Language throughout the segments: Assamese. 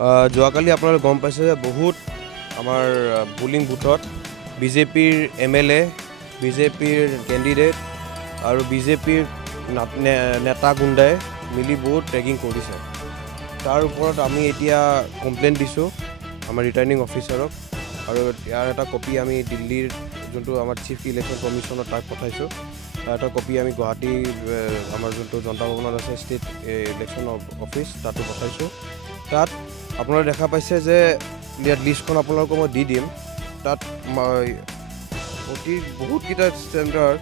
যোৱাকালি আপোনালোকে গম পাইছে যে বহুত আমাৰ পুলিং বুথত বিজেপিৰ MLA, বিজেপিৰ কেণ্ডিডেট আৰু বিজেপিৰ নেতা গুণ্ডাই মিলি বহুত ৰেগিং কৰিছে। তাৰ ওপৰত আমি এতিয়া কমপ্লেইন দিছোঁ আমাৰ ৰিটাৰ্নিং অফিচাৰক, আৰু ইয়াৰ এটা কপি আমি দিল্লীৰ যোনটো আমাৰ চিফ ইলেকশ্যন কমিশ্যনত তাক পঠাইছোঁ। এটা কপি আমি গুৱাহাটী আমাৰ যোনটো জনতা ভৱনত আছে ষ্টেট ইলেকশ্যন অফিচ তাতো পঠাইছোঁ। তাত আপোনালোকে দেখা পাইছে যে ইয়াত লিষ্টখন আপোনালোকক মই দি দিম। তাত বহুতকেইটা চেণ্টাৰ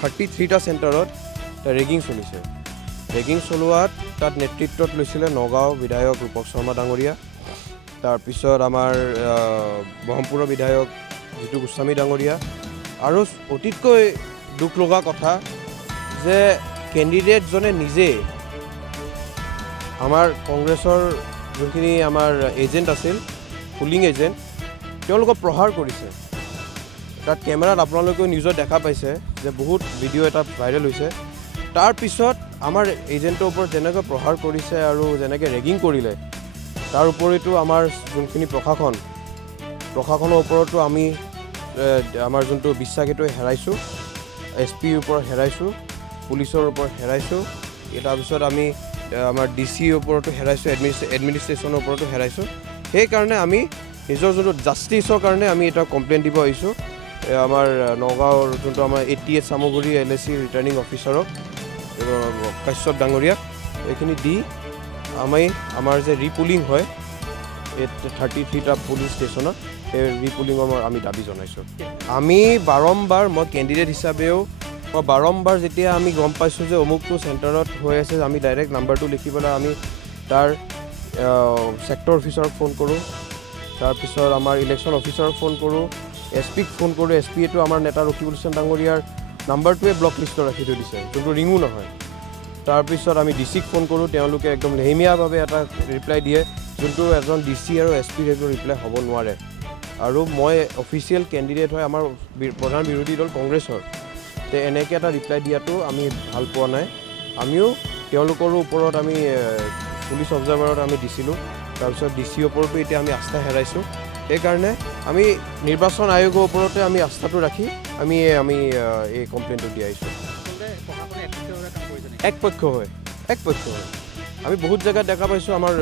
33টা চেণ্টাৰত ৰেগিং চলিছে। ৰেগিং চলোৱাত তাত নেতৃত্বত লৈছিলে নগাঁও বিধায়ক ৰূপক শৰ্মা ডাঙৰীয়া, তাৰপিছত আমাৰ ব্ৰহ্মপুৰৰ বিধায়ক জিতু গোস্বামী ডাঙৰীয়া, আৰু অতিতকৈ দুখ লগা কথা যে কেণ্ডিডেটজনে নিজে আমাৰ কংগ্ৰেছৰ যোনখিনি আমাৰ এজেণ্ট আছিল, পুলিং এজেণ্ট, তেওঁলোকক প্ৰহাৰ কৰিছে। তাত কেমেৰাত আপোনালোকেও নিউজত দেখা পাইছে যে বহুত ভিডিঅ' এটা ভাইৰেল হৈছে। তাৰপিছত আমাৰ এজেণ্টৰ ওপৰত যেনেকৈ প্ৰহাৰ কৰিছে আৰু যেনেকৈ ৰেগিং কৰিলে, তাৰ উপৰিতো আমাৰ যোনখিনি প্ৰশাসনৰ ওপৰতো আমি আমাৰ যোনটো বিশ্বাস সেইটো হেৰাইছোঁ, SPৰ ওপৰত হেৰাইছোঁ, পুলিচৰ ওপৰত হেৰাইছোঁ, তাৰপিছত আমি আমাৰ DCৰ ওপৰতো হেৰাইছোঁ, এডমিনিষ্ট্ৰেশ্যনৰ ওপৰতো হেৰাইছোঁ। সেইকাৰণে আমি নিজৰ যোনটো জাষ্টিছৰ কাৰণে আমি এটা কমপ্লেইন দিব আহিছোঁ আমাৰ নগাঁৱৰ যোনটো আমাৰ 88 চামগুৰি LAC ৰিটাৰ্নিং অফিচাৰক কাশ্যপ ডাঙৰীয়াক। এইখিনি দি আমাৰ যে ৰিপুলিং হয় 33টা পুলিং ষ্টেচনত, সেই ৰিপুলিঙৰ আমি দাবী জনাইছোঁ। আমি বাৰম্বাৰ, মই কেণ্ডিডেট হিচাপেও মই বাৰম্বাৰ যেতিয়া আমি গম পাইছোঁ যে অমুকটো চেণ্টাৰত হৈ আছে, আমি ডাইৰেক্ট নাম্বাৰটো লিখি পেলাই আমি তাৰ ছেক্টৰ অফিচাৰক ফোন কৰোঁ, তাৰপিছত আমাৰ ইলেকশ্যন অফিচাৰক ফোন কৰোঁ, SPক ফোন কৰোঁ। SPয়েতো আমাৰ নেতা ৰকিবুল হাছান ডাঙৰীয়াৰ নাম্বাৰটোৱে ব্লক লিষ্টত ৰাখি থৈ দিছে, যোনটো ৰিঙো নহয়। তাৰপিছত আমি DCক ফোন কৰোঁ, তেওঁলোকে একদম লেহেমীয়াভাৱে এটা ৰিপ্লাই দিয়ে, যোনটো এজন DC আৰু SPৰ সেইটো ৰিপ্লাই হ'ব নোৱাৰে। আৰু মই অফিচিয়েল কেণ্ডিডেট হয় আমাৰ প্ৰধান বিৰোধী দল কংগ্ৰেছৰ, তে এনেকৈ এটা ৰিপ্লাই দিয়াটো আমি ভাল পোৱা নাই। আমিও তেওঁলোকৰো ওপৰত আমি পুলিচ অবজাৰ্ভাৰত আমি দিছিলোঁ, তাৰপিছত DCৰ ওপৰতো এতিয়া আমি আস্থা হেৰাইছোঁ। সেইকাৰণে আমি নিৰ্বাচন আয়োগৰ ওপৰতে আমি আস্থাটো ৰাখি আমি এই কমপ্লেইনটো দি আহিছোঁ। একপক্ষ হয়। আমি বহুত জেগাত দেখা পাইছোঁ আমাৰ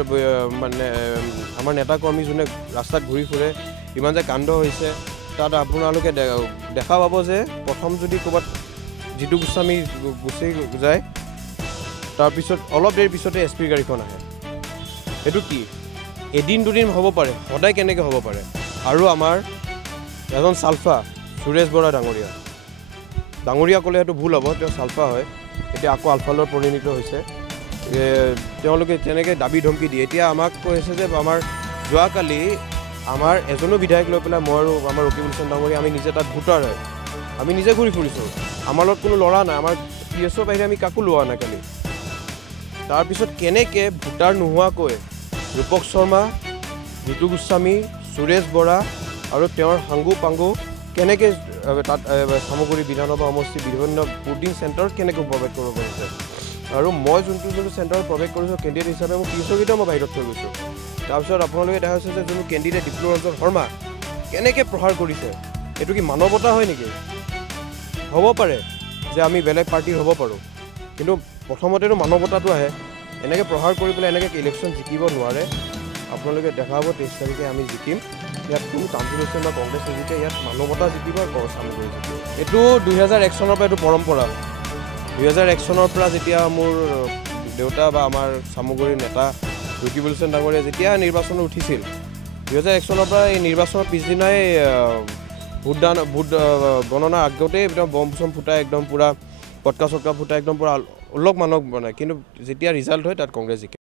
নেতা কৰ্মী যোনে ৰাস্তাত ঘূৰি ফুৰে, ইমান যে কাণ্ড হৈছে। তাত আপোনালোকে দেখা পাব যে প্ৰথম যদি ক'ৰবাত জিতু গোস্বামী গুচি যায়, তাৰপিছত অলপ দেৰি পিছতে SPৰ গাড়ীখন আহে। সেইটো কি এদিন দুদিন হ'ব পাৰে, সদায় কেনেকৈ হ'ব পাৰে? আৰু আমাৰ এজন চালফা সুৰেশ বৰা ডাঙৰীয়া ক'লে সেইটো ভুল হ'ব, তেওঁ চালফা হয়, এতিয়া আকৌ আলফালৈ পৰিণত হৈছে। তেওঁলোকে তেনেকৈ দাবী ধমকি দিয়ে। এতিয়া আমাক কৈছে যে আমাৰ যোৱাকালি আমাৰ এজনো বিধায়ক লৈ পেলাই মই আৰু আমাৰ ৰকিবুল হাছান ডাঙৰীয়া আমি নিজে তাত ভোটাৰ হয়, আমি নিজে ঘূৰি ফুৰিছোঁ, আমাৰ লগত কোনো ল'ৰা নাই, আমাৰ PSৰ বাহিৰে আমি কাকো লোৱা নাই কালি। তাৰপিছত কেনেকৈ ভোটাৰ নোহোৱাকৈ ৰূপক শৰ্মা, জিতু গোস্বামী, সুৰেশ বৰা আৰু তেওঁৰ সাংগু পাংগু কেনেকৈ তাত চামগুৰি বিধানসভা সমষ্টিৰ বিভিন্ন ভোটিং চেণ্টাৰত কেনেকৈ প্ৰৱেশ কৰিব পাৰিছে। আৰু মই যোনটো চেণ্টাৰত প্ৰৱেশ কৰিছোঁ কেণ্ডিডেট হিচাপে মোৰ PSকেইটাও মই বাহিৰত থৈ গৈছোঁ। তাৰপিছত আপোনালোকে দেখা হৈছে যে যোনটো কেণ্ডিডেট ডিপ্লু ৰঞ্জন শৰ্মা কেনেকৈ প্ৰহাৰ কৰিছে। এইটো কি মানৱতা হয় নেকি? হ'ব পাৰে যে আমি বেলেগ পাৰ্টিৰ হ'ব পাৰোঁ, কিন্তু প্ৰথমতেতো মানৱতাটো আহে। এনেকৈ প্ৰহাৰ কৰি পেলাই এনেকৈ ইলেকশ্যন জিকিব নোৱাৰে। আপোনালোকে দেখাব 23 তাৰিখে আমি জিকিম। ইয়াত কোনো কনফিউজন বা কংগ্ৰেছ নিজিকে, ইয়াত মানৱতা জিকিব আৰু চামগুৰি জিকিব। এইটো 2001 চনৰ পৰা এইটো পৰম্পৰা। 2001 চনৰ পৰা যেতিয়া মোৰ দেউতা বা আমাৰ চামগুৰিৰ নেতা ৰকিবুল হাছান ডাঙৰীয়া যেতিয়া নিৰ্বাচনত উঠিছিল, 2001 চনৰ পৰা এই নিৰ্বাচনৰ পিছদিনাই ভোট গণনাৰ আগতেই একদম বম চম ফুটাই একদম পূৰা পটকা চটকা ফুটাই একদম পূৰা উল্লহ মানক বনায়, কিন্তু যেতিয়া ৰিজাল্ট হয় তাত কংগ্ৰেছ জিকে।